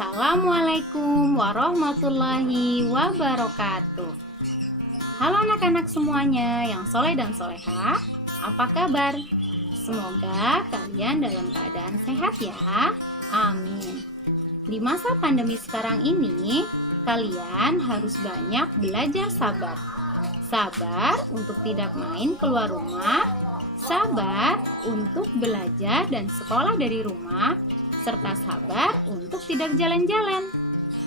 Assalamualaikum warahmatullahi wabarakatuh. Halo anak-anak semuanya yang soleh dan soleha, apa kabar? Semoga kalian dalam keadaan sehat ya, amin. Di masa pandemi sekarang ini, kalian harus banyak belajar sabar. Sabar untuk tidak main keluar rumah, sabar untuk belajar dan sekolah dari rumah, serta sabar untuk tidak jalan-jalan.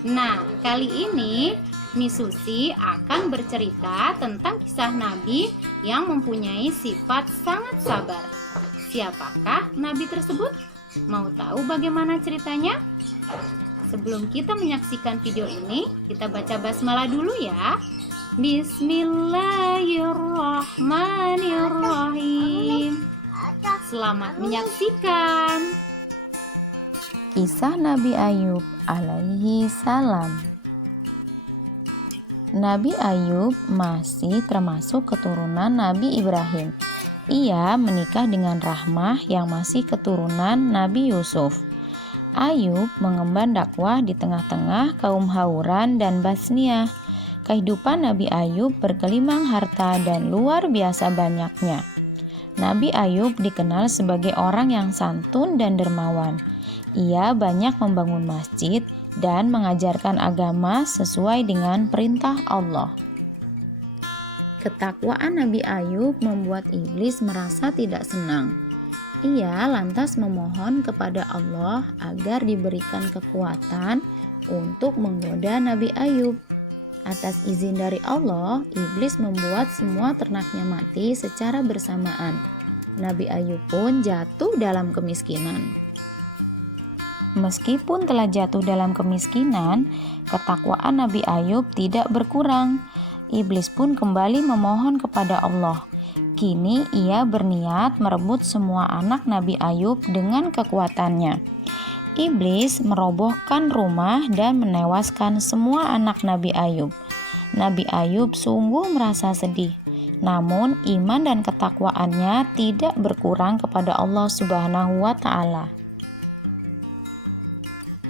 Nah, kali ini Miss Susi akan bercerita tentang kisah Nabi yang mempunyai sifat sangat sabar. Siapakah Nabi tersebut? Mau tahu bagaimana ceritanya? Sebelum kita menyaksikan video ini, kita baca basmalah dulu ya. Bismillahirrahmanirrahim. Selamat menyaksikan. Kisah Nabi Ayub alaihi salam. Nabi Ayub masih termasuk keturunan Nabi Ibrahim. Ia menikah dengan Rahmah yang masih keturunan Nabi Yusuf. Ayub mengemban dakwah di tengah-tengah kaum Hauran dan Basniah. Kehidupan Nabi Ayub bergelimang harta dan luar biasa banyaknya. Nabi Ayub dikenal sebagai orang yang santun dan dermawan. Ia banyak membangun masjid dan mengajarkan agama sesuai dengan perintah Allah. Ketakwaan Nabi Ayub membuat iblis merasa tidak senang. Ia lantas memohon kepada Allah agar diberikan kekuatan untuk menggoda Nabi Ayub. Atas izin dari Allah, iblis membuat semua ternaknya mati secara bersamaan. Nabi Ayub pun jatuh dalam kemiskinan. Meskipun telah jatuh dalam kemiskinan, ketakwaan Nabi Ayub tidak berkurang. Iblis pun kembali memohon kepada Allah. Kini ia berniat merebut semua anak Nabi Ayub dengan kekuatannya. Iblis merobohkan rumah dan menewaskan semua anak Nabi Ayub. Nabi Ayub sungguh merasa sedih. Namun iman dan ketakwaannya tidak berkurang kepada Allah Subhanahu wa Ta'ala.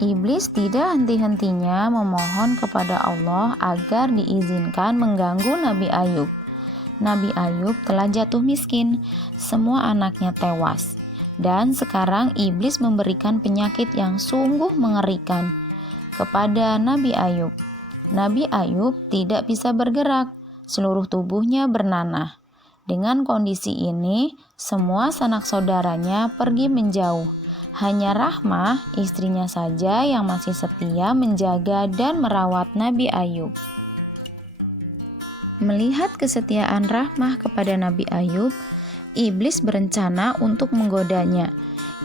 Iblis tidak henti-hentinya memohon kepada Allah agar diizinkan mengganggu Nabi Ayub. Nabi Ayub telah jatuh miskin, semua anaknya tewas. Dan sekarang iblis memberikan penyakit yang sungguh mengerikan kepada Nabi Ayub. Nabi Ayub tidak bisa bergerak, seluruh tubuhnya bernanah. Dengan kondisi ini, semua sanak saudaranya pergi menjauh. Hanya Rahmah, istrinya saja yang masih setia menjaga dan merawat Nabi Ayub. Melihat kesetiaan Rahmah kepada Nabi Ayub, iblis berencana untuk menggodanya.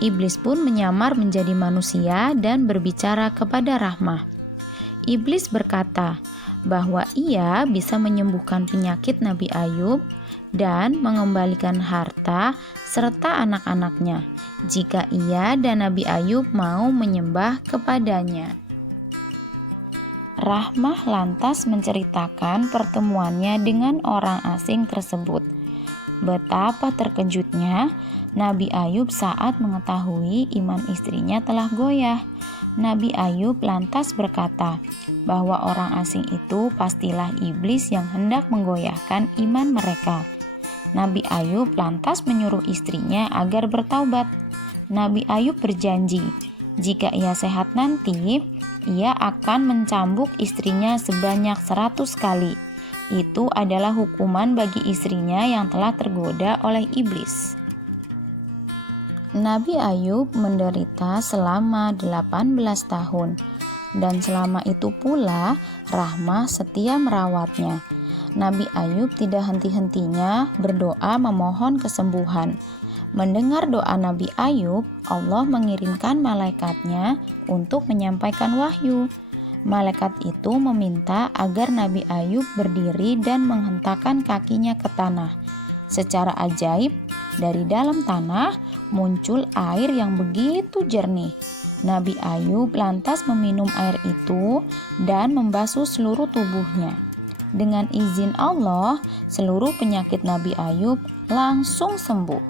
Iblis pun menyamar menjadi manusia dan berbicara kepada Rahmah. Iblis berkata bahwa ia bisa menyembuhkan penyakit Nabi Ayub dan mengembalikan harta serta anak-anaknya jika ia dan Nabi Ayub mau menyembah kepadanya. Rahmah lantas menceritakan pertemuannya dengan orang asing tersebut. Betapa terkejutnya Nabi Ayub saat mengetahui iman istrinya telah goyah. Nabi Ayub lantas berkata bahwa orang asing itu pastilah iblis yang hendak menggoyahkan iman mereka. Nabi Ayub lantas menyuruh istrinya agar bertaubat. Nabi Ayub berjanji, jika ia sehat nanti, ia akan mencambuk istrinya sebanyak 100 kali. Itu adalah hukuman bagi istrinya yang telah tergoda oleh iblis. Nabi Ayub menderita selama 18 tahun, dan selama itu pula Rahmah setia merawatnya. Nabi Ayub tidak henti-hentinya berdoa memohon kesembuhan. Mendengar doa Nabi Ayub, Allah mengirimkan malaikatnya untuk menyampaikan wahyu. Malaikat itu meminta agar Nabi Ayub berdiri dan menghentakkan kakinya ke tanah. Secara ajaib, dari dalam tanah muncul air yang begitu jernih. Nabi Ayub lantas meminum air itu dan membasuh seluruh tubuhnya. Dengan izin Allah, seluruh penyakit Nabi Ayub langsung sembuh.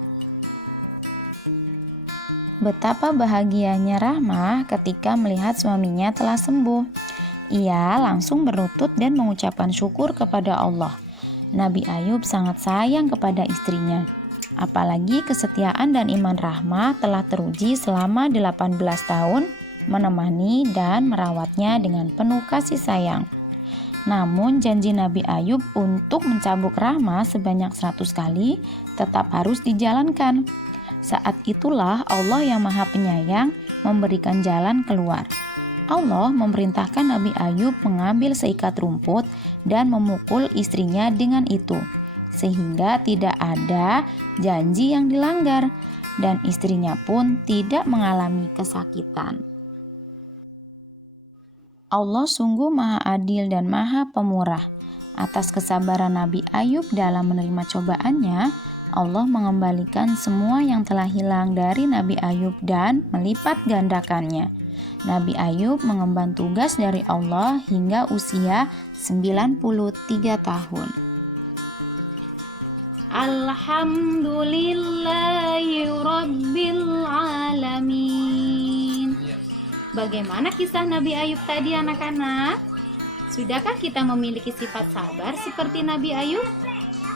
Betapa bahagianya Rahmah ketika melihat suaminya telah sembuh. Ia langsung berlutut dan mengucapkan syukur kepada Allah. Nabi Ayub sangat sayang kepada istrinya. Apalagi kesetiaan dan iman Rahmah telah teruji selama 18 tahun menemani dan merawatnya dengan penuh kasih sayang. Namun janji Nabi Ayub untuk mencambuk Rahmah sebanyak 100 kali tetap harus dijalankan. Saat itulah Allah yang Maha Penyayang memberikan jalan keluar. Allah memerintahkan Nabi Ayub mengambil seikat rumput dan memukul istrinya dengan itu, sehingga tidak ada janji yang dilanggar dan istrinya pun tidak mengalami kesakitan. Allah sungguh Maha Adil dan Maha Pemurah. Atas kesabaran Nabi Ayub dalam menerima cobaannya, Allah mengembalikan semua yang telah hilang dari Nabi Ayub dan melipat gandakannya. Nabi Ayub mengemban tugas dari Allah hingga usia 93 tahun. Alhamdulillahi Rabbil Alamin. Bagaimana kisah Nabi Ayub tadi, anak-anak? Sudahkah kita memiliki sifat sabar seperti Nabi Ayub?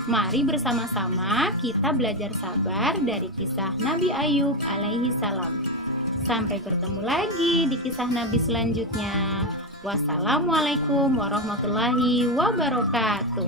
Mari bersama-sama kita belajar sabar dari kisah Nabi Ayub alaihi salam. Sampai bertemu lagi di kisah Nabi selanjutnya. Wassalamualaikum warahmatullahi wabarakatuh.